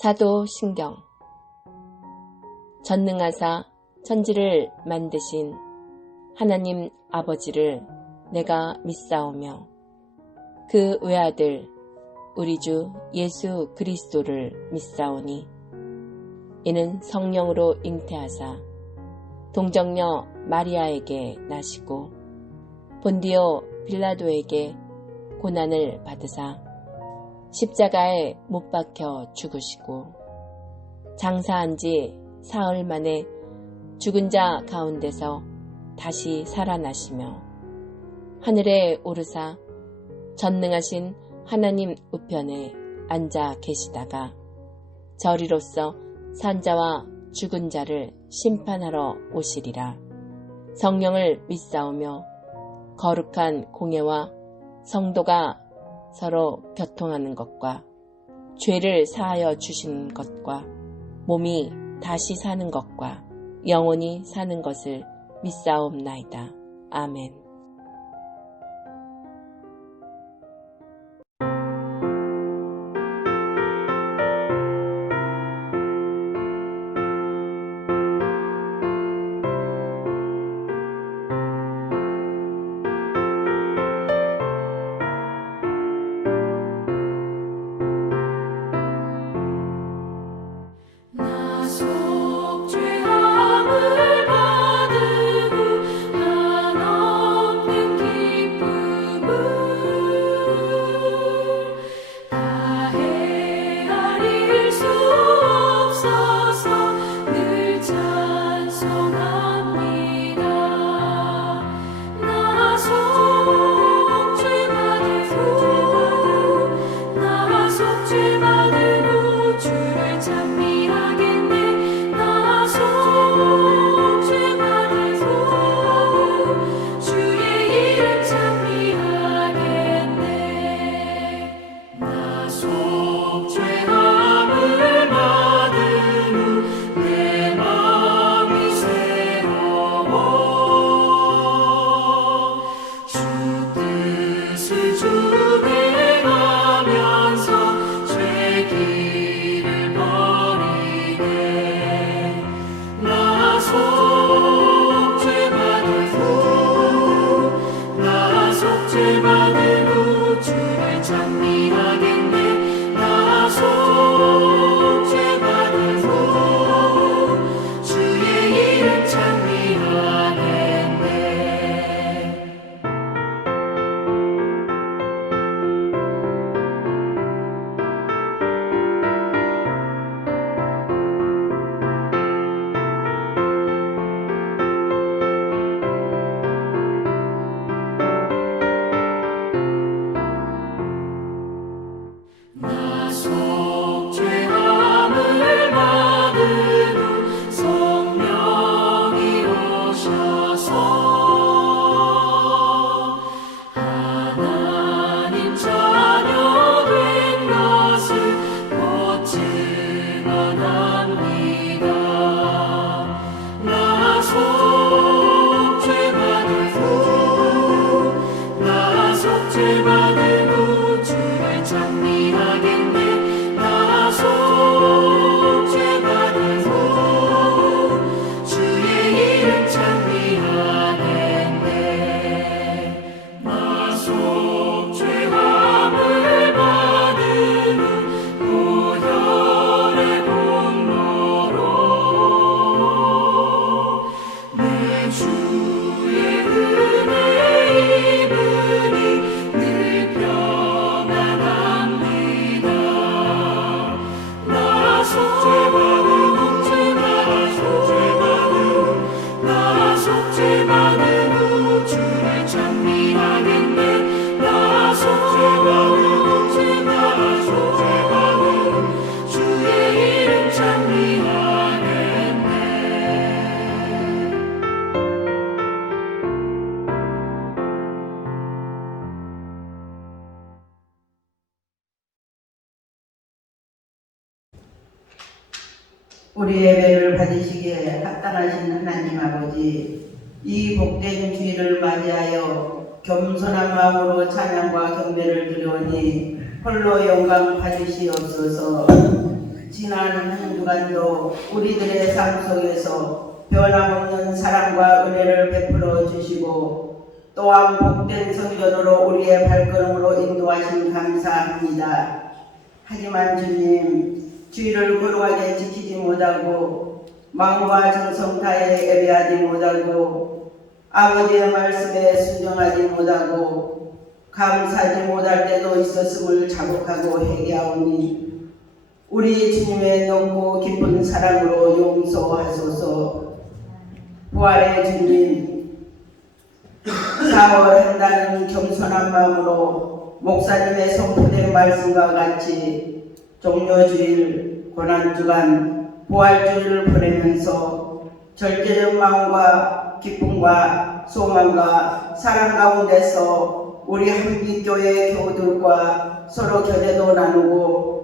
사도신경. 전능하사 천지를 만드신 하나님 아버지를 내가 믿사오며 그 외아들 우리 주 예수 그리스도를 믿사오니 이는 성령으로 잉태하사 동정녀 마리아에게 나시고 본디오 빌라도에게 고난을 받으사 십자가에 못 박혀 죽으시고 장사한 지 사흘 만에 죽은 자 가운데서 다시 살아나시며 하늘에 오르사 전능하신 하나님 우편에 앉아 계시다가 저리로서 산자와 죽은 자를 심판하러 오시리라. 성령을 믿사오며 거룩한 공예와 성도가 서로 교통하는 것과 죄를 사하여 주신 것과 몸이 다시 사는 것과 영원히 사는 것을 믿사옵나이다. 아멘. 우리 예배를 받으시기에 합당하신 하나님 아버지, 이 복된 주일을 맞이하여 겸손한 마음으로 찬양과 경배를 드려오니 홀로 영광 받으시옵소서. 지난 한 주간도 우리들의 삶 속에서 변함없는 사랑과 은혜를 베풀어 주시고 또한 복된 성전으로 우리의 발걸음으로 인도하신 감사합니다. 하지만 주님, 주의를 거룩하게 지키지 못하고 마음과 정성 다해 예배하지 못하고 아버지의 말씀에 순종하지 못하고 감사하지 못할 때도 있었음을 자복하고 회개하오니 우리 주님의 높고 깊은 사랑으로 용서하소서. 부활의 주님, 사월한다는 겸손한 마음으로 목사님의 선포된 말씀과 같이 종료주일, 고난주간, 부활주일을 보내면서 절제된 마음과 기쁨과 소망과 사랑 가운데서 우리 한빛교회 교우들과 서로 교제도 나누고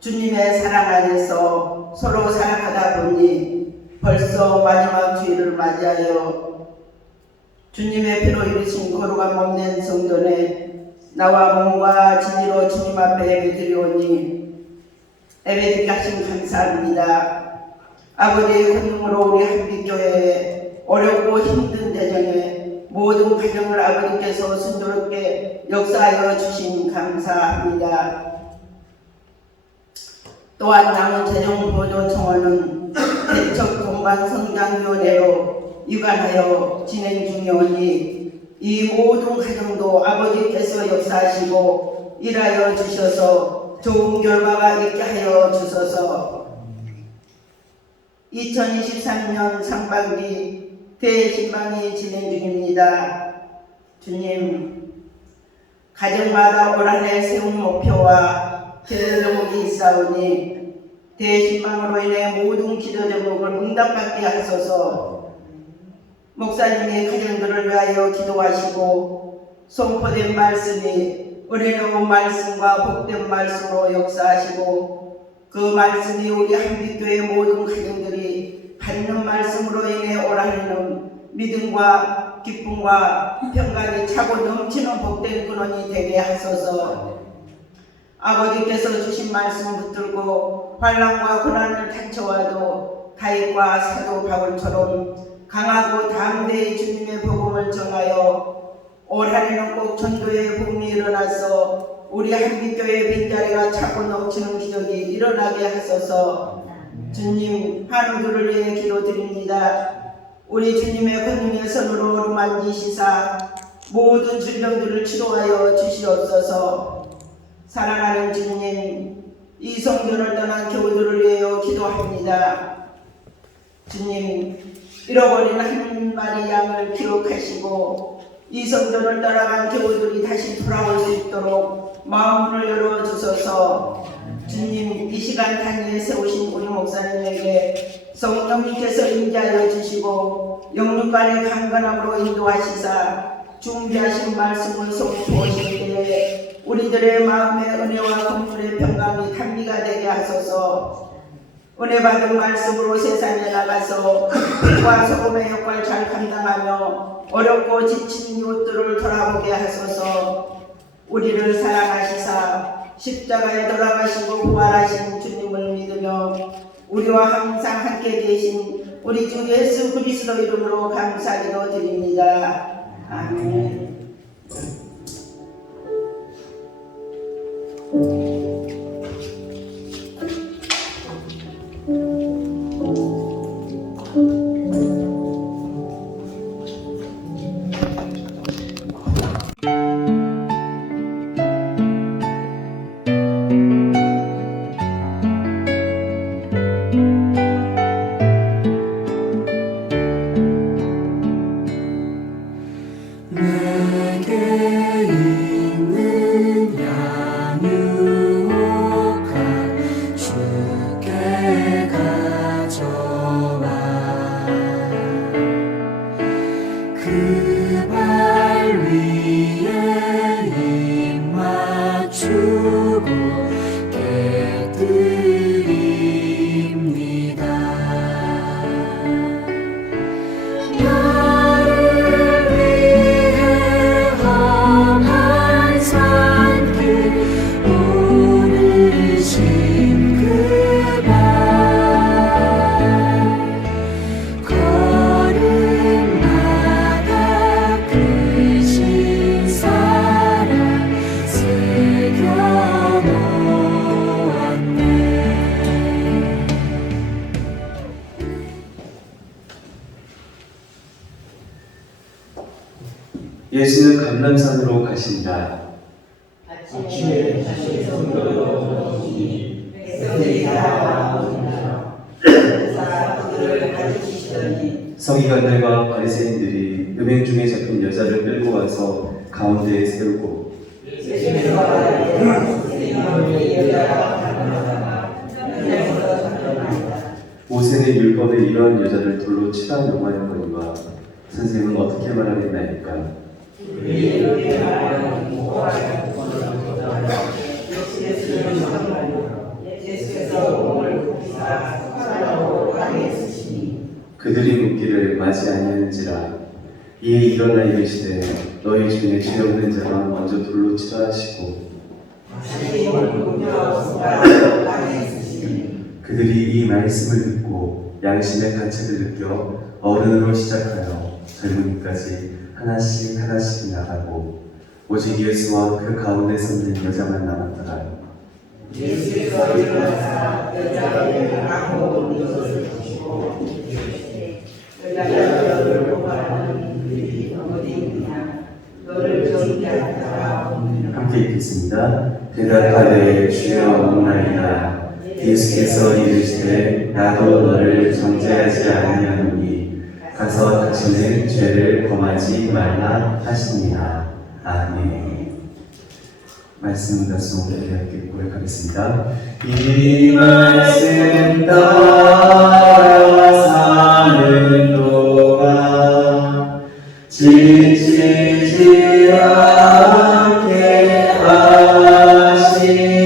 주님의 사랑 안에서 서로 살아가다 보니 벌써 마지막 주일을 맞이하여 주님의 피로 이루신 거룩한 몸된 성전에 나와 몸과 진리로 주님 앞에 예배드리오니 예배드리게 하신 감사합니다. 아버지의 권능으로 우리 한빛교회에 어렵고 힘든 대전에 모든 가정을 아버지께서 순조롭게 역사하여 주신 감사합니다. 또한 남은 재정보조청원은 대척 동반성장위원회로 유관하여 진행 중이오니 이 모든 가정도 아버지께서 역사하시고 일하여 주셔서 좋은 결과가 있게 하여 주소서. 2023년 상반기 대신방이 진행 중입니다. 주님, 가정마다 올 한해 세운 목표와 기도 제목이 있사오니 대신방으로 인해 모든 기도 제목을 응답받게 하소서. 목사님의 가정들을 위하여 기도하시고 선포된 말씀이 은혜로운 말씀과 복된 말씀으로 역사하시고 그 말씀이 우리 한빛교회 모든 가정들이 받는 말씀으로 인해 올 한해는 믿음과 기쁨과 평강이 차고 넘치는 복된 근원이 되게 하소서. 아버지께서 주신 말씀 붙들고 환난과 고난을 닥쳐와도 다윗과 사도 바울처럼 강하고 담대히 주님의 복음을 전하여 올 한해는 꼭 전도의 복음이 일어나서 우리 한빛교회의 빈자리가 차고 넘치는 기적이 일어나게 하소서. 주님, 한우들을 위해 기도드립니다. 우리 주님의 권능의 손으로 어루만지시사 모든 질병들을 치료하여 주시옵소서. 사랑하는 주님, 이 성전을 떠난 교우들을 위하여 기도합니다. 주님, 잃어버린 한 마리 양을 기록하시고 이 성전을 떠나간 교우들이 다시 돌아올 수 있도록 마음문을 열어주소서. 주님, 이 시간 단위에 세우신 우리 목사님에게 성령님께서 임재하여 주시고 영육간의 강건함으로 인도하시사 준비하신 말씀을 선포하실 때에 우리들의 마음의 은혜와 공물의 평강이 단비가 되게 하소서. 은혜 받은 말씀으로 세상에 나가서 빛과 소금의 역할을 잘 감당하며 어렵고 지친 이웃들을 돌아보게 하소서. 우리를 사랑하시사 십자가에 돌아가시고 부활하신 주님을 믿으며 우리와 항상 함께 계신 우리 주 예수 그리스도 이름으로 감사기도 드립니다. 아멘. 내게 있는 양육 예수는 감람산으로 가시니라. 아침에 다시 성도로 오시니 백성들이 다 나오니라. 그들을 가르치시더니 서기관들과 바리새인들이 음행 중에 잡힌 여자를 끌고 와서 가운데에 세우고 예수께서 이 여자가 가난하다가 현장에서 잡혀나니라. 모세는 율법에 이러한 여자를 돌로 치라 명하였거니와 선생님은 어떻게 말하겠나이까? 이렇게 말하는 예수께서 몸을 굽히사 사람으로 땅에 쓰시니 그들이 묻기를 맞이 아니하는지라. 이에 일어나 이르시되 너희 중에 죄 없는 자가 먼저 돌로 치라 하시고 다시 몸을 굽혀 땅에 쓰시니 그들이 이 말씀을 듣고 양심의 가책을 느껴 어른으로 시작하여 젊은이까지 하나씩 하나씩 나가고 오직 예수와 그 가운데 섰는 여자만 남았더라. 예수께서 일어나사 여자에게 아무도 이것을 주시고 여자가 너를 보아하는 그들이 어디 있느냐 너를 저기 앉아라. 함께 읽겠습니다. 대답하되 주여 없나이다. 예수께서 이르시되 나도 너를 정죄하지 아니하노니 가서 다시는 죄를 범하지 말라 하시니라. 아멘. 말씀은 다시 함께 고백하겠습니다. 이 말씀 따라 사는 동안 지치지 않게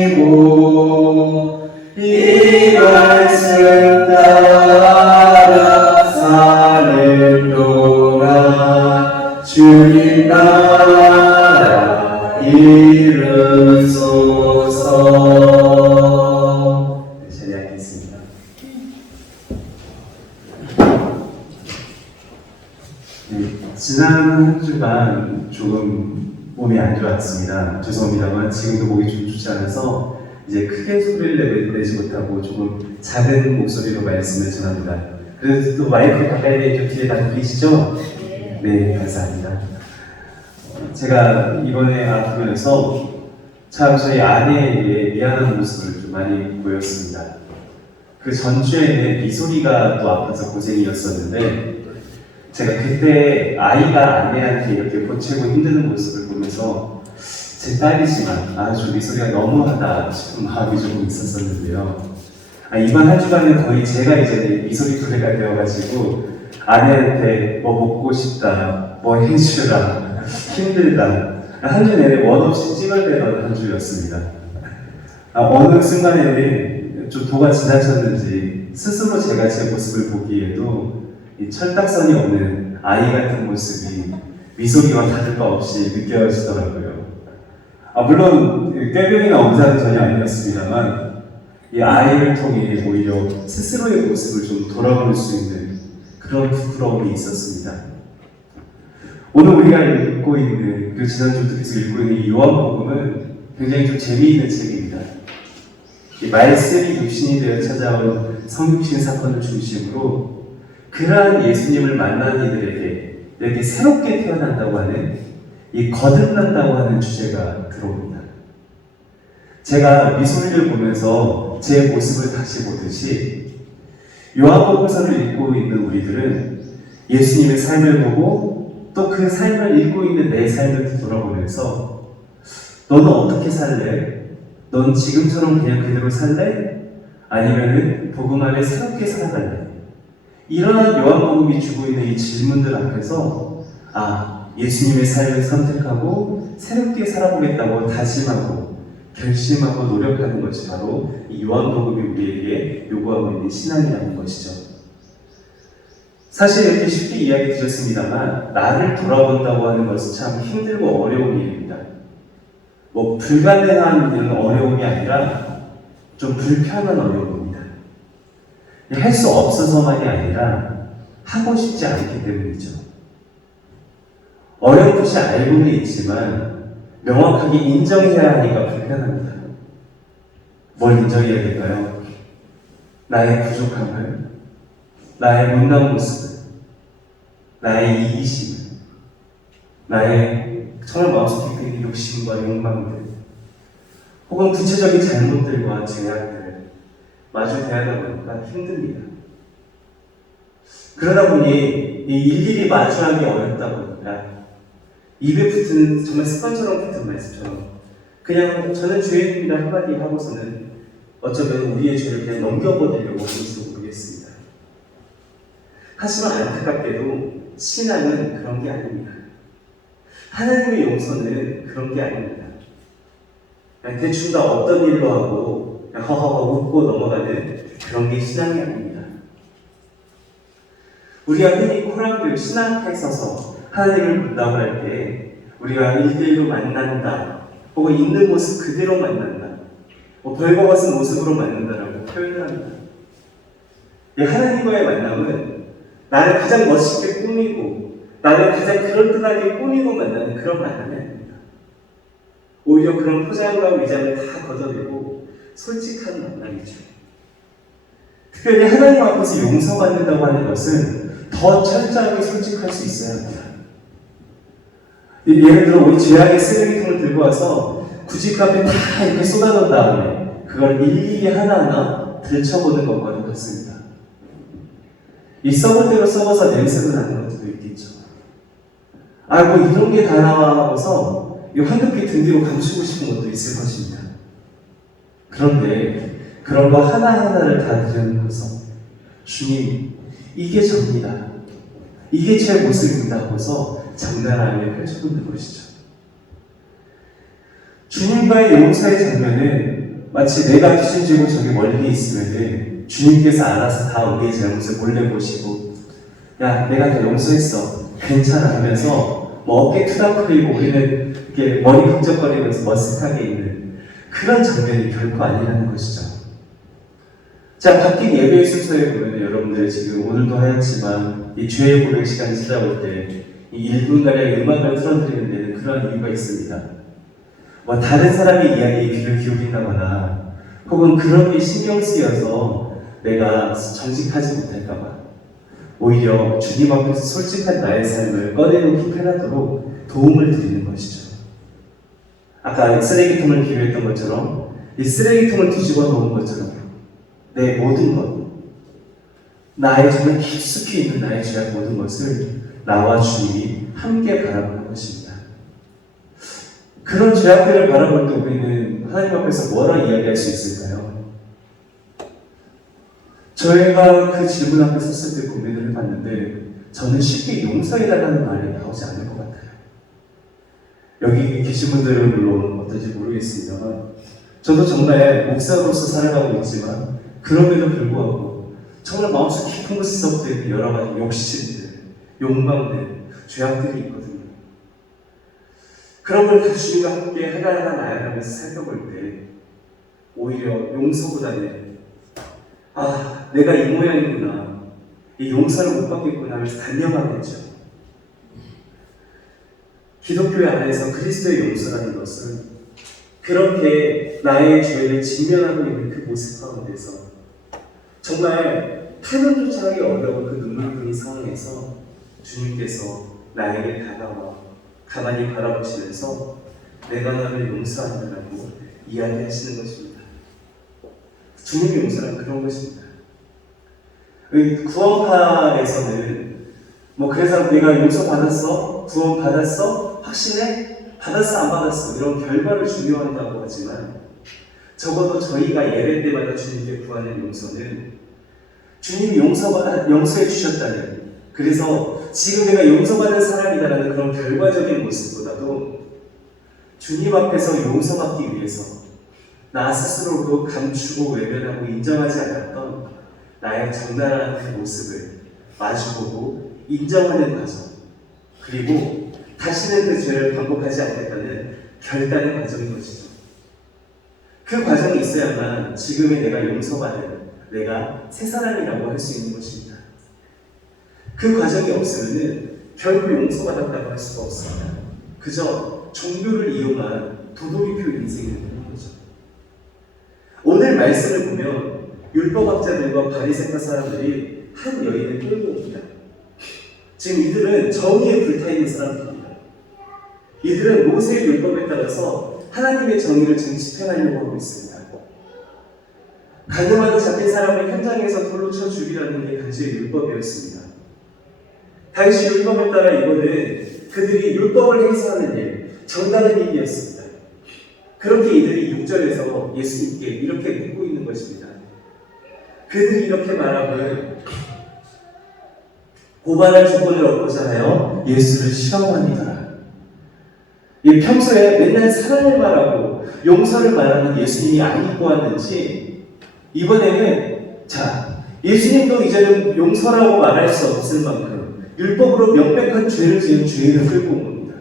하시고 이 말씀 따라 사는 동안 주님 나라 이루소서. 자리하겠습니다. 지난 한 주간 조금 몸이 안 좋았습니다. 죄송합니다만 지금도 목이 좀 좋지 않아서 이제 크게 소리를 내지 못하고 조금 작은 목소리로 말씀을 전합니다. 그래서 또 마이크 가까이 좀 뒤에 다 들리시죠? 네, 감사합니다. 제가 이번에 아프면서 참 저희 아내에게 미안한 모습을 좀 많이 보였습니다. 그 전주에는 미소리가 또 아파서 고생이었었는데 제가 그때 아이가 아내한테 이렇게 보채고 힘드는 모습을 보면서 제 딸이지만 좀 미소리가 너무하다 싶은 마음이 조금 있었었는데요. 이번 한 주간은 거의 제가 이제 미소리 토레가 되어가지고 아내한테 뭐 먹고 싶다, 뭐 해주라, 힘들다 한 주 내내 원 없이 찡얼대던 한 주였습니다. 어느 순간에는 좀 도가 지나쳤는지 스스로 제가 제 모습을 보기에도 이 철딱선이 없는 아이 같은 모습이 미소리와 다를 바 없이 느껴지더라고요. 물론 꾀병이나 엄살은 전혀 아니었습니다만 이 아이를 통해 오히려 스스로의 모습을 좀 돌아볼 수 있는 그런 부끄러움이 있었습니다. 오늘 우리가 읽고 있는, 그 지난주부터 계속 읽고 있는 이 요한복음은 굉장히 좀 재미있는 책입니다. 이 말씀이 육신이 되어 찾아온 성육신 사건을 중심으로 그러한 예수님을 만난 이들에게 이렇게 새롭게 태어난다고 하는, 이 거듭난다고 하는 주제가 들어옵니다. 제가 미소리를 보면서 제 모습을 다시 보듯이 요한복음서를 읽고 있는 우리들은 예수님의 삶을 보고 또 그 삶을 읽고 있는 내 삶을 돌아보면서 너는 어떻게 살래? 넌 지금처럼 그냥 그대로 살래? 아니면은 복음 안에 새롭게 살아갈래? 이러한 요한복음이 주고 있는 이 질문들 앞에서 예수님의 삶을 선택하고 새롭게 살아보겠다고 다짐하고 결심하고 노력하는 것이 바로 이 요한복음이 우리에게 요구하고 있는 신앙이라는 것이죠. 사실 이렇게 쉽게 이야기 드렸습니다만 나를 돌아본다고 하는 것은 참 힘들고 어려운 일입니다. 뭐 불가능한 이런 어려움이 아니라 좀 불편한 어려움입니다. 할 수 없어서만이 아니라 하고 싶지 않기 때문이죠. 어렴풋이 알고는 있지만 명확하게 인정해야 하니까 불편합니다. 뭘 인정해야 될까요? 나의 부족함을, 나의 못난 모습을, 나의 이기심을, 나의 정말 마음속 깊은 욕심과 욕망들, 혹은 구체적인 잘못들과 죄악들을 마주 대하다 보니까 힘듭니다. 그러다 보니 일일이 마주하기 어렵다 보니까 입에 붙은 정말 습관처럼 붙은 말씀처럼 그냥 저는 죄인입니다 한마디 하고서는 어쩌면 우리의 죄를 그냥 넘겨버리려고 하는지도 모르겠습니다. 하지만 안타깝게도 신앙은 그런 게 아닙니다. 하나님의 용서는 그런 게 아닙니다. 그냥 대충 다 어떤 일로 하고 그냥 허허허 웃고 넘어가는 그런 게 신앙이 아닙니다. 우리가 흔히 코랑들 신앙 앞에 서서 하나님을 문답할 때 우리가 일대일로 만난다 혹은 있는 모습 그대로 만난다 별것 같은 모습으로 만난다라고 표현을 합니다. 하나님과의 만남은 나를 가장 멋있게 꾸미고 나를 가장 그럴듯하게 꾸미고 만나는 그런 만남이 아닙니다. 오히려 그런 포장과 위장을 다 걷어내고 솔직한 만남이죠. 특별히 하나님 앞에서 용서받는다고 하는 것은 더 철저하게 솔직할 수 있어야 합니다. 예를 들어 우리 죄악의 쓰레기통을 들고 와서 굳이 그 앞에 다 이렇게 쏟아놓은 다음에 그걸 일일이 하나하나 들춰보는 것과 똑같습니다. 이 썩을 대로 썩어서 냄새가 나는 것도 있겠죠. 뭐 이런 게 다 나와 하고서 이 황급히 등 뒤로 감추고 싶은 것도 있을 것입니다. 그런데 그런 거 하나하나를 다 들여놓고서 주님 이게 접니다. 이게 제 모습입니다 하고서 장난하며 펼쳐보는 것이죠. 주님과의 용서의 장면은 마치 내가 주신 죄고 저기 멀리 있으면 주님께서 알아서 다 우리의 잘못을 몰래 보시고 야 내가 다 용서했어 괜찮아 하면서 어깨 투닥거리고 우리는 이렇게 머리 긁적거리면서 머쓱하게 있는 그런 장면이 결코 아니라는 것이죠. 자, 바뀐 예배 순서에 보면 여러분들 지금 오늘도 하였지만 이 죄의 고백 시간이 찾아올 때 이 1분간의 음악을 틀어드리는 데는 그런 이유가 있습니다. 다른 사람의 이야기에 귀를 기울인다거나 혹은 그런 게 신경 쓰여서 내가 정직하지 못할까봐 오히려 주님 앞에서 솔직한 나의 삶을 꺼내놓기 편하도록 도움을 드리는 것이죠. 아까 쓰레기통을 비유했던 것처럼 이 쓰레기통을 뒤집어 놓은 것처럼 내 모든 것, 나의 정말 깊숙이 있는 나의 죄악 모든 것을 나와 주님이 함께 바라보는 것입니다. 그런 죄악들을 바라볼 때 우리는 하나님 앞에서 뭐라 이야기할 수 있을까요? 저희가 그 질문 앞에 섰을 때 고민을 해봤는데 저는 쉽게 용서해달라는 말이 나오지 않을 것 같아요. 여기 계신 분들은 물론 어떤지 모르겠습니다만 저도 정말 목사로서 살아가고 있지만 그럼에도 불구하고 정말 마음속 깊은 곳에서부터 여러 가지 욕심들, 욕망들, 죄악들이 있거든요. 그런 걸 다 주님과 함께 하나하나 나열하면서 살펴볼 때 오히려 용서보다는 내가 이 모양이구나, 이 용서를 못 받겠구나 하면서 단념하겠죠. 기독교의 안에서 그리스도의 용서라는 것은 그렇게 나의 죄를 직면하고 있는 그 모습 가운데서 정말 표현조차 하기 어려운 그 눈물그린 상황에서 주님께서 나에게 다가와 가만히 바라보시면서 내가 너를 용서한다라고 이야기하시는 것입니다. 주님의 용서란 그런 것입니다. 구원판에서는 그래서 내가 용서받았어? 구원받았어? 확신해? 받았어? 안 받았어? 이런 결과를 중요한다고 하지만 적어도 저희가 예배 때마다 주님께 구하는 용서는 주님이 용서해 주셨다는, 그래서 지금 내가 용서받은 사람이다라는 그런 결과적인 모습보다도 주님 앞에서 용서받기 위해서 나 스스로도 감추고 외면하고 인정하지 않았던 나의 적나라한 그 모습을 마주보고 인정하는 과정, 그리고 다시는 그 죄를 반복하지 않겠다는 결단의 과정인 것이죠. 그 과정이 있어야만 지금의 내가 용서받은 내가 새 사람이라고 할 수 있는 것입니다. 그 과정이 없으면 결국 용서받았다고 할 수가 없습니다. 그저 종교를 이용한 도돌이표 인생이 되는 거죠. 오늘 말씀을 보면 율법학자들과 바리새파 사람들이 한 여인을 끌고 옵니다. 지금 이들은 정의에 불타있는 사람들입니다. 이들은 모세의 율법에 따라서 하나님의 정의를 지금 집행하려고 하고 있습니다. 가늠하다 잡힌 사람을 현장에서 돌로 쳐 죽이라는 게 당시의 율법이었습니다. 당시 율법에 따라 이거는 그들이 율법을 행사하는 일, 정당한 일이었습니다. 그렇게 이들이 6절에서 예수님께 이렇게 묻고 있는 것입니다. 그들이 이렇게 말하고는 고발할 조건을 얻고자 하여 예수를 시험하니더라. 이 평소에 맨날 사랑을 말하고 용서를 말하는 예수님이 아니고 왔는지 이번에는 예수님도 이제는 용서라고 말할 수 없을 만큼 율법으로 명백한 죄를 지은 죄인을 끌고 온 겁니다.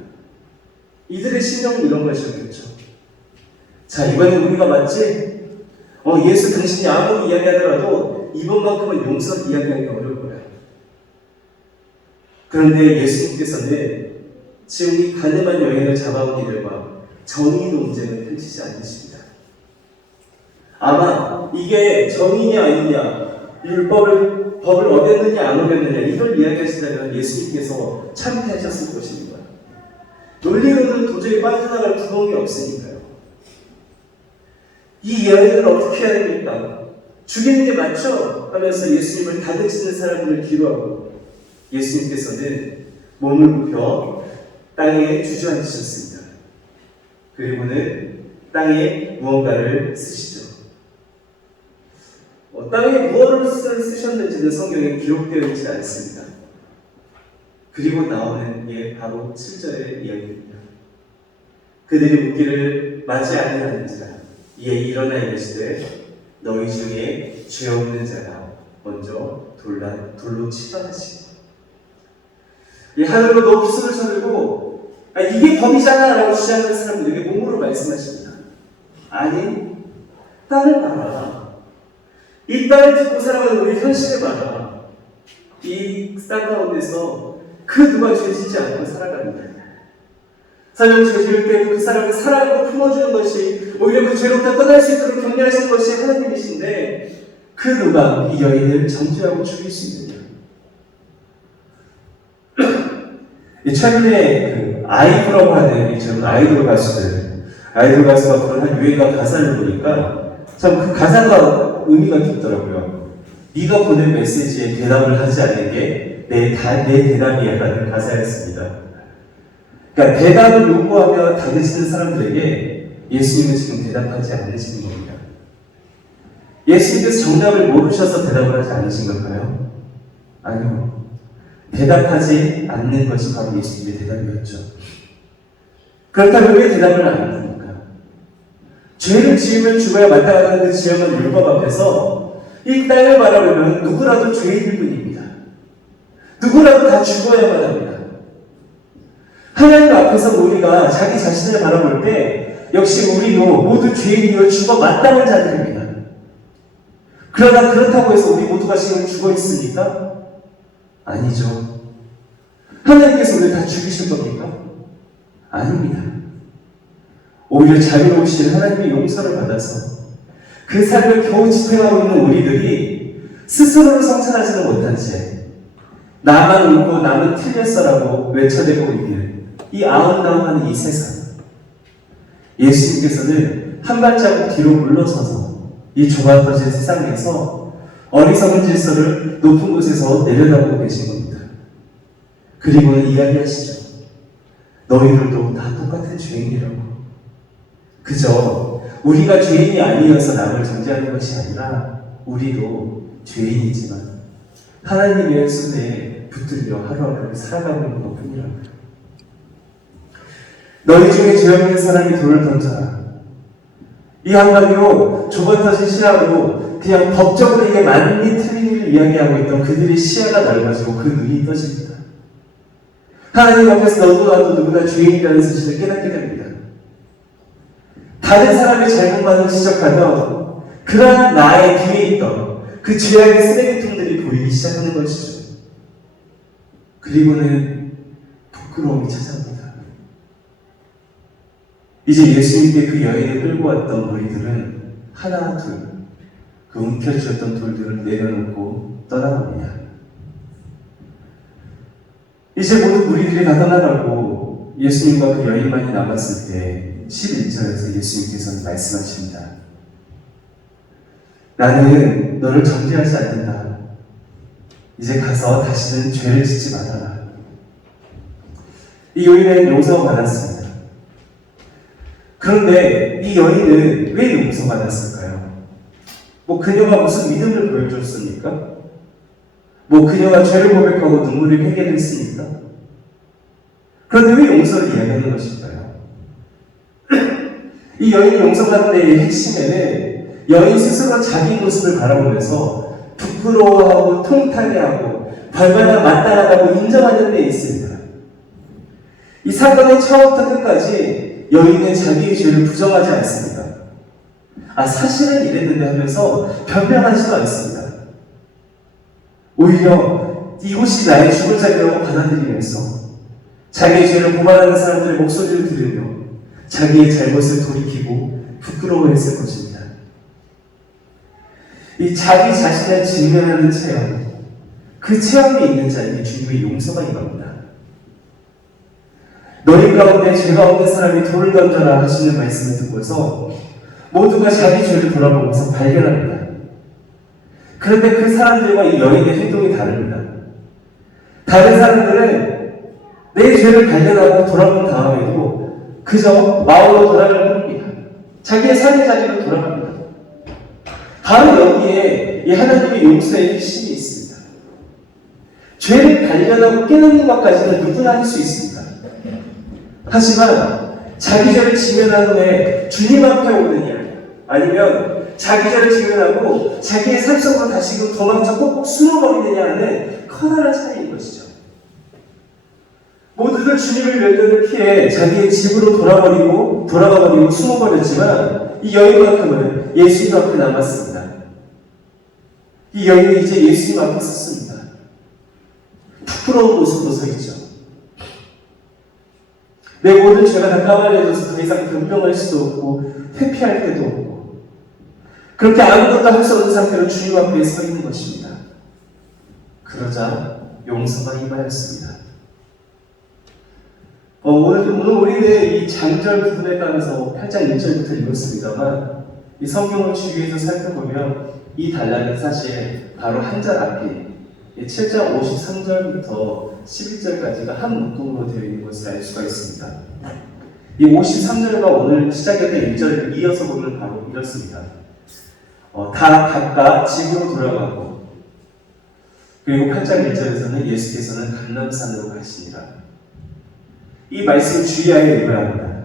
이들의 심정은 이런 것이었겠죠. 이번엔 우리가 맞지? 예수 당신이 아무리 이야기하더라도 이번만큼은 용서 이야기하기 어려울 거야. 그런데 예수님께서는 지금 이 가늠한 여인을 잡아온 이들과 정의 논쟁을 펼치지 않으십니다. 아마 이게 정의냐 아니냐, 법을 어겼느냐 안 어겼느냐 이걸 이야기하시다면 예수님께서 참패하셨을 것입니다. 논리로는 도저히 빠져나갈 구멍이 없으니까요. 이 여인을 어떻게 해야 됩니까? 죽이는 게 맞죠? 하면서 예수님을 다그치는 사람들을 뒤로하고 예수님께서는 몸을 굽혀 땅에 주저앉으셨습니다. 그리고는 땅에 무언가를 쓰시죠. 땅에 무엇을 쓰셨는지는 성경에 기록되어 있지 않습니다. 그리고 나오는 게 바로 7절의 이야기입니다. 그들이 묻기를 맞지 아니하는지라 이에 일어나 이르시되 너희 중에 죄 없는 자가 먼저 돌로 치자 하시고 하늘로 높이 손을 쳐들고 이게 법이잖아 라고 주장하는 사람들에게 몸으로 말씀하십니다. 아니, 땅을 봐라. 이 땅을 듣고 살아가는 우리 현실을 봐라. 이 땅 가운데서 그 누가 죄 짓지 않고 살아갑니다. 사령 죄 지을 때 그 사람을 사랑으로 품어주는 것이 오히려 그 죄로부터 떠날 수 있도록 격려하시는 것이 하나님이신데 그 누가 이 여인을 정죄하고 죽일 수 있느냐. 최근에 아이브라고 하는 젊은 아이돌 가수가 그런 한 유행가 가사를 보니까 참 그 가사가 의미가 깊더라고요. 네가 보낸 메시지에 대답을 하지 않는 게 내 대답이야라는 가사였습니다. 그러니까 대답을 요구하며 다그치는 사람들에게 예수님은 지금 대답하지 않으시는 겁니다. 예수님께서 정답을 모르셔서 대답을 하지 않으신 걸까요? 아니요. 대답하지 않는 것이 바로 예수님의 대답이었죠. 그렇다면 왜 대답을 안 합니까? 죄를 지으면 죽어야 마땅하다는 그 지형은 율법 앞에서 이 땅을 바라보면 누구라도 죄인일 뿐입니다. 누구라도 다 죽어야만 합니다. 하나님 앞에서 우리가 자기 자신을 바라볼 때 역시 우리도 모두 죄인이여 죽어 마땅한 자들입니다. 그러나 그렇다고 해서 우리 모두가 지금 죽어 있습니까? 아니죠. 하나님께서 우리를 다 죽이실 겁니까? 아닙니다. 오히려 자비로우신 하나님의 용서를 받아서 그 삶을 겨우 집행하고 있는 우리들이 스스로를 성찰하지는 못한 채 나만 옳고 남은 틀렸어라고 외쳐대고 있는 이 아웅다웅하는 이 세상, 예수님께서는 한 발자국 뒤로 물러서서 이 좁아터진 세상에서 어리석은 질서를 높은 곳에서 내려다보고 계신 겁니다. 그리고는 이야기하시죠. 너희들도 다 똑같은 죄인이라고. 그저 우리가 죄인이 아니어서 남을 정죄하는 것이 아니라 우리도 죄인이지만 하나님의 손에 붙들려 하루하루 살아가고 있는 것뿐이라고. 너희 중에 죄 없는 사람이 돌을 던져라. 이 한마디로 좁아터진 시야로 그냥 법적으로 이게 맞니 틀리니를 이야기하고 있던 그들의 시야가 넓어지고 그 눈이 떠집니다. 하나님 앞에서 너도 나도 누구나 죄인이라는 사실을 깨닫게 됩니다. 다른 사람의 잘못만을 지적하며 그러한 나의 뒤에 있던 그 죄악의 쓰레기통들이 보이기 시작하는 것이죠. 그리고는 부끄러움이 찾아옵니다. 이제 예수님께 그 여인을 끌고 왔던 무리들은 하나 둘 그 움켜쥐었던 돌들을 내려놓고 떠나갑니다. 이제 모두 무리들이 다 떠나가고 예수님과 그 여인만이 남았을 때 11절에서 예수님께서는 말씀하십니다. 나는 너를 정죄하지 않는다. 이제 가서 다시는 죄를 짓지 말아라. 이 여인은 용서받았습니다. 그런데 이 여인은 왜 용서받았을까요? 그녀가 무슨 믿음을 보여줬습니까? 그녀가 죄를 고백하고 눈물을 흘리게 했습니까? 그런데 왜 용서를 이야기하는 것일까요? 이 여인이 용서받는 데의 핵심에는 여인 스스로 자기 모습을 바라보면서 부끄러워하고 통탄해하고 벌받아 마땅하다고 인정하는 데 있습니다. 이 사건의 처음부터 끝까지 여인은 자기의 죄를 부정하지 않습니다. 사실은 이랬는데 하면서 변명하지도 않습니다. 오히려 이곳이 나의 죽을 자리라고 받아들이면서 자기의 죄를 고발하는 사람들의 목소리를 들으며 자기의 잘못을 돌이키고 부끄러워했을 것입니다. 이 자기 자신을 직면하는 체험, 그 체험이 있는 자에게 주님의 용서가 임합니다. 너희 가운데 죄가 없는 사람이 돌을 던져라 하시는 말씀을 듣고서 모두가 자기 죄를 돌아보면서 발견합니다. 그런데 그 사람들과 이 여인의 행동이 다릅니다. 다른 사람들은 내 죄를 발견하고 돌아본 다음에도 그저 마음으로 돌아가는 겁니다. 자기의 삶의 자리로 돌아갑니다. 바로 여기에 이 하나님의 용서의 핵심이 있습니다. 죄를 발견하고 깨닫는 것까지는 누구나 할 수 있습니다. 하지만 자기 죄를 직면한 후에 주님 앞에 오느냐, 아니면 자기 죄를 직면하고 자기의 삶 속으로 다시금 도망쳐 꼭꼭 숨어버리느냐 하는 커다란 차이인 것이죠. 모두들 주님의 면전을 피해 자기의 집으로 돌아가버리고 숨어버렸지만 이 여인만큼은 예수님 앞에 남았습니다. 이 여인이 이제 예수님 앞에 섰습니다. 부끄러운 모습으로 서 있죠. 내 모든 죄가 다 까발려져서 더 이상 변명할 수도 없고 회피할 데도 없고 그렇게 아무것도 할 수 없는 상태로 주님 앞에 서 있는 것입니다. 그러자 용서가 임하였습니다. 오늘 우리는 이 장절 부분에 따라서 8장 1절부터 읽었습니다만 이 성경을 주위에서 살펴보면 이 단락은 사실 바로 한 절 앞인 7장 53절부터 11절까지가 한 묶음으로 되어 있는 것을 알 수가 있습니다. 이 53절과 오늘 시작했던 1절을 이어서 보면 바로 이렇습니다. 다 각각 집으로 돌아가고 그리고 8장 1절에서는 예수께서는 감람산으로 가시니라. 이 말씀 주의하여 읽어야 합니다.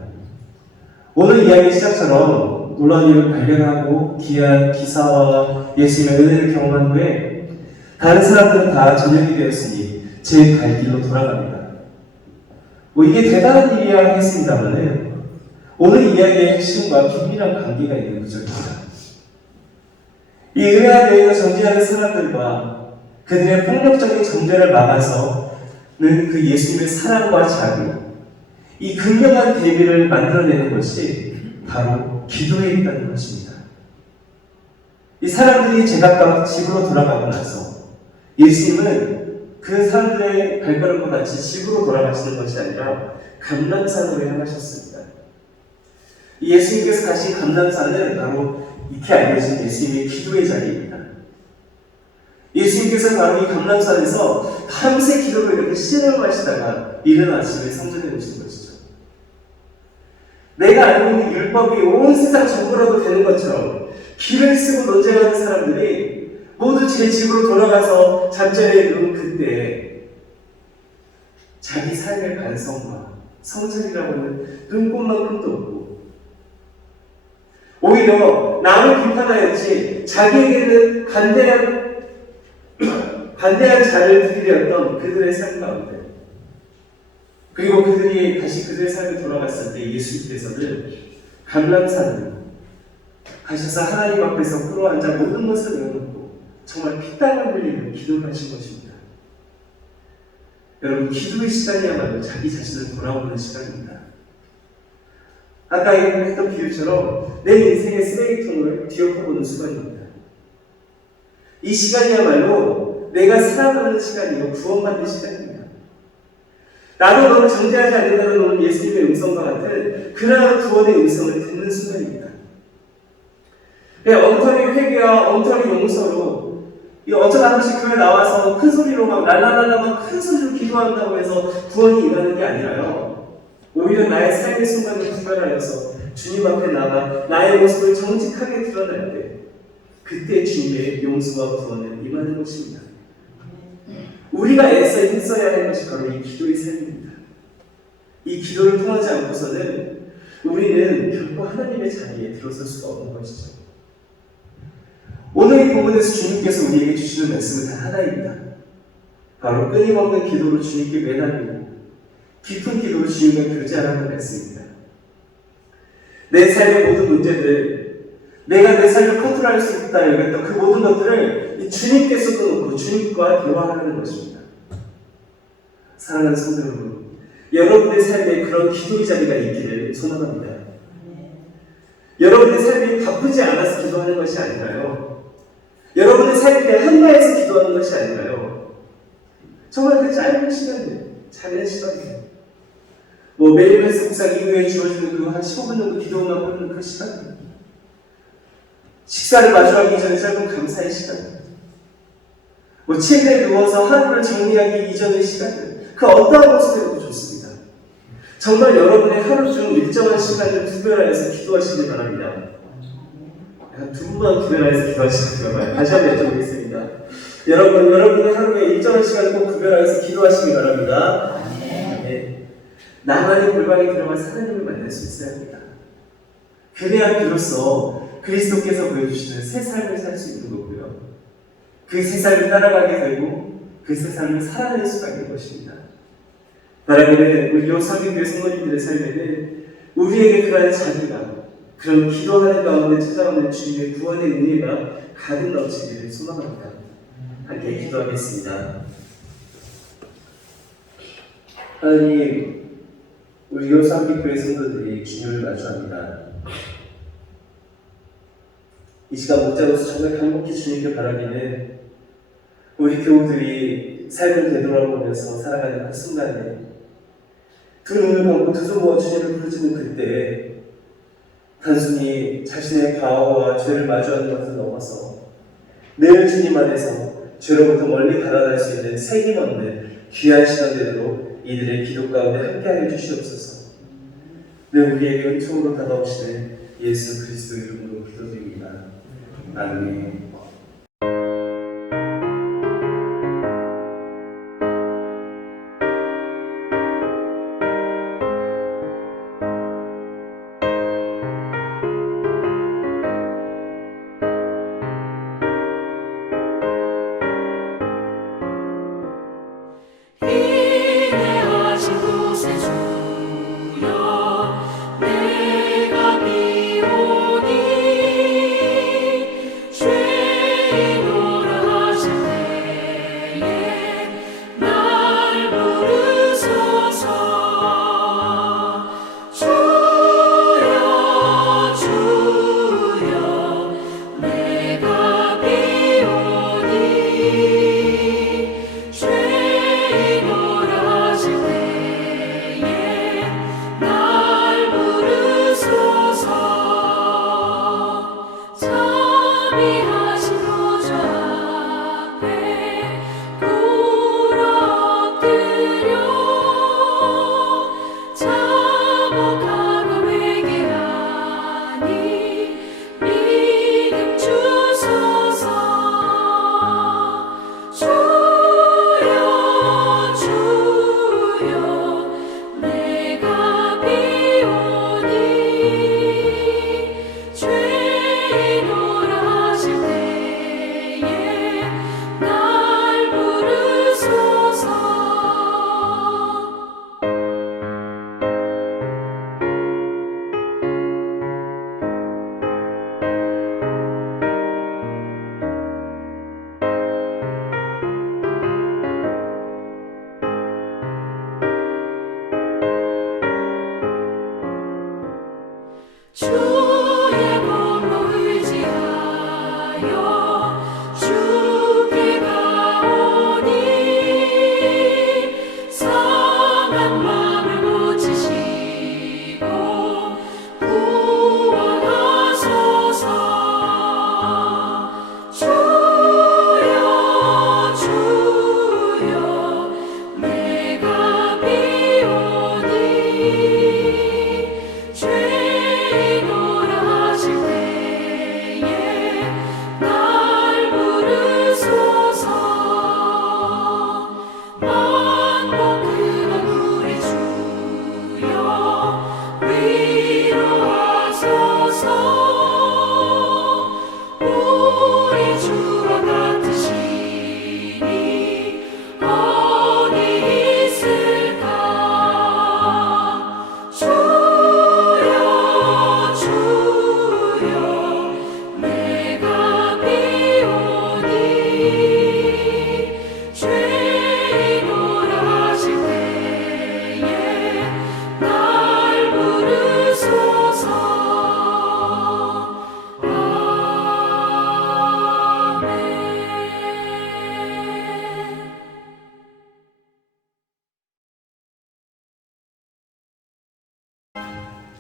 오늘 이야기 시작처럼 놀라운 일을 발견하고 귀한 기사와 예수님의 은혜를 경험한 후에 다른 사람들은 다 저녁이 되었으니 제 갈 길로 돌아갑니다. 이게 대단한 일이야 하겠습니다만은 오늘 이야기의 핵심과 긴밀한 관계가 있는 구절입니다. 이 은혜한 여인을 정죄하는 사람들과 그들의 폭력적인 정죄를 막아서는 그 예수님의 사랑과 자비, 이 극명한 대비를 만들어내는 것이 바로 기도에 있다는 것입니다. 이 사람들이 제각각 집으로 돌아가고 나서 예수님은 그 사람들의 발걸음과 같이 집으로 돌아가시는 것이 아니라 감람산으로 향하셨습니다. 예수님께서 가신 감람산은 바로 이렇게 알려진 예수님의 기도의 자리입니다. 예수님께서 바로 이 감람산에서 밤새 기도로 이렇게 신음하시다가 이른 아침에 성전에 오신 것이죠. 내가 알고 있는 율법이 온 세상 전부라도 되는 것처럼 길을 쓰고 논쟁하는 사람들이 모두 제 집으로 돌아가서 잠자리에 누운 그때 자기 삶의 반성과 성찰이라고는 눈꽃만큼도 없고 오히려 남을 비판하였지 자기에게는 반대한 자를 들이었던 그들의 삶 가운데 그리고 그들이 다시 그들의 삶에 돌아갔을 때 예수님께서는 감람산을 가셔서 하나님 앞에서 끌어앉아 모든 것을 내어놓고 정말 피땀을 흘리며 기도를 하신 것입니다. 여러분, 기도의 시간이야말로 자기 자신을 돌아보는 시간입니다. 아까 했던 비유처럼 내 인생의 쓰레기통을 뒤엎어보는 순간입니다. 이 시간이야말로 내가 살아가는 시간이요 구원받는 시간입니다. 나도 너를 정죄하지 않는다는 오늘 예수님의 음성과 같은 그러한 구원의 음성을 듣는 순간입니다. 엉터리 회개와 엉터리 용서로 어쩌다 한 번씩 교회 나와서 큰 소리로 막 랄랄랄라 막 큰 소리로 기도한다고 해서 구원이 임하는 게 아니라요. 오히려 나의 삶의 순간을 구별하여서 주님 앞에 나가 나의 모습을 정직하게 드러날 때 그때 주님의 용서와 구원을 임하는 것입니다. 우리가 애써 힘써야 할 것이 바로 이 기도의 삶입니다. 이 기도를 통하지 않고서는 우리는 결코 하나님의 자리에 들어설 수가 없는 것이죠. 오늘 이 본문에서 주님께서 우리에게 주시는 말씀은 단 하나입니다. 바로 끊임없는 기도로 주님께 매달리고 깊은 기도로 주님과 교제하라는 말씀입니다. 내 삶의 모든 문제들, 내가 내 삶을 컨트롤할 수 있다 여겼던 그 모든 것들을 주님께서 끊고 주님과 대화하는 것입니다. 사랑하는 성도 여러분, 여러분의 삶에 그런 기도의 자리가 있기를 소망합니다. 여러분의 삶이 바쁘지 않아서 기도하는 것이 아니라요. 여러분의 삶에 한가해서 기도하는 것이 아니라요. 정말 그 짧은 시간에, 작은 시간에 매일 말씀 묵상 이후에 주어지는 그 한 15분 정도 기도만 보는 그 시간, 식사를 마주하기 전에 짧은 감사의 시간, 침대에 누워서 하루를 정리하기 이전의 시간, 그 어떠한 것으로도 좋습니다. 정말 여러분의 하루 중 일정한 시간을 구별하여서 기도하시기 바랍니다. 두 분만 구별하여서 기도하시기 바랍니다. 다시 한번 여쭤보겠습니다. 여러분의 하루에 일정한 시간을 꼭 구별하여서 기도하시기 바랍니다. 네. 나만의 골방에 들어가서 하나님을 만날 수 있어야 합니다. 그래야 비로소 그리스도께서 보여주시는 새 삶을 살 수 있는 거고요. 그 새 삶을 따라가게 되고 그 새 삶을 살아낼 수가 있는 것입니다. 바라기는 우리 요사교회 성도님들의 삶에는 우리에게 그러한 자비가, 그런 기도하는 가운데 찾아오는 주님의 구원의 은혜가 가득 넘치기를 소망합니다. 함께 기도하겠습니다. 하나님, 우리 요사교회 성도들이 주님을 마주합니다. 이 시간 목자로서 정말 간곡히 주님께 바라기는 우리 교우들이 삶을 되돌아보면서 살아가는 그 순간에 두 눈을 감고 두 손 모아 주님을 부르짖는 그때에 단순히 자신의 과오와 죄를 마주하는 것을 넘어서 늘 주님 안에서 죄로부터 멀리 달아날 수 있는 책임 없는 귀한 시간 되도록 이들의 기도 가운데 함께하여 주시옵소서. 늘 우리에게 은총으로 다가오시는 예수 그리스도 이름으로 기도드립니다. 아멘. 내가 비오니 죄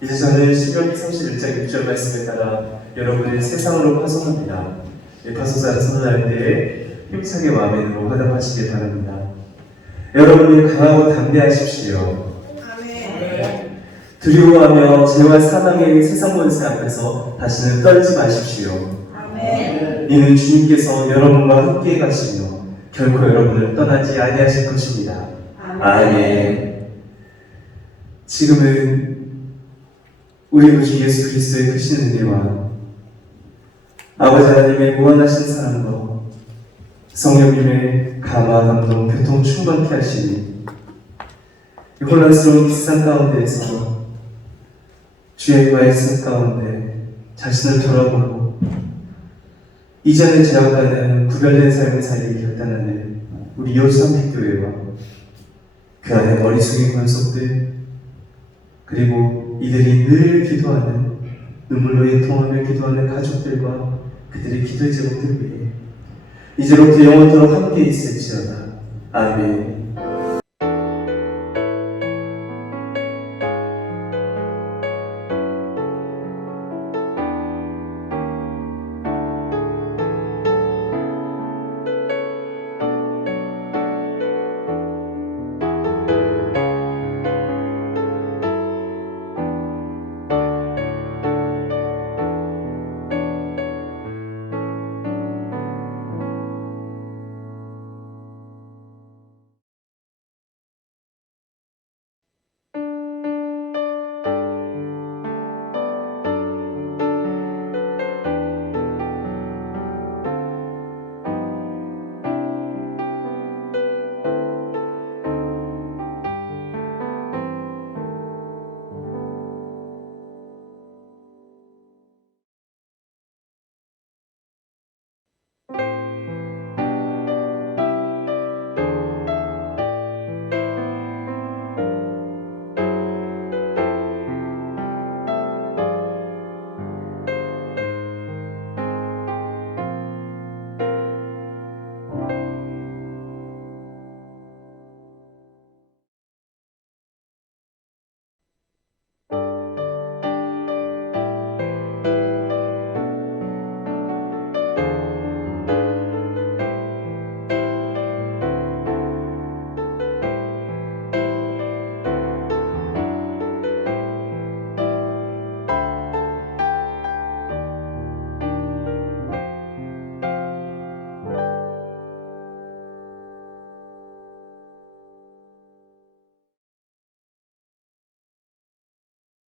이제 저는 신명기 31장 6절 말씀에 따라 여러분을 세상으로 파송합니다. 파송자를 선언할 때에 힘차게 아멘으로 화답하시길 바랍니다. 여러분이 강하고 담대하십시오. 두려워하며 죄와 사망의 세상 권세 앞에서 다시는 떨지 마십시오. 이는 주님께서 여러분과 함께 가시며 결코 여러분을 떠나지 아니하실 것입니다. 아멘. 지금은 우리 구주 예수 그리스도의 크신 은혜와 아버지 하나님의 무한하신 사랑과 성령님의 감화, 감동, 교통 충만케 하시니 이 혼란스러운 세상 가운데에서 주의 말씀 가운데 자신을 돌아보고 이전의 죄악과는 구별된 삶을 살기 결단하는 우리 요수함빛교회와 그 안에 머리 숙인 권속들 그리고 이들이 늘 기도하는 눈물로 애통하며 기도하는 가족들과 그들의 기도의 제목들 위해 이제로부터 영원토록 함께 있을지어다. 아멘.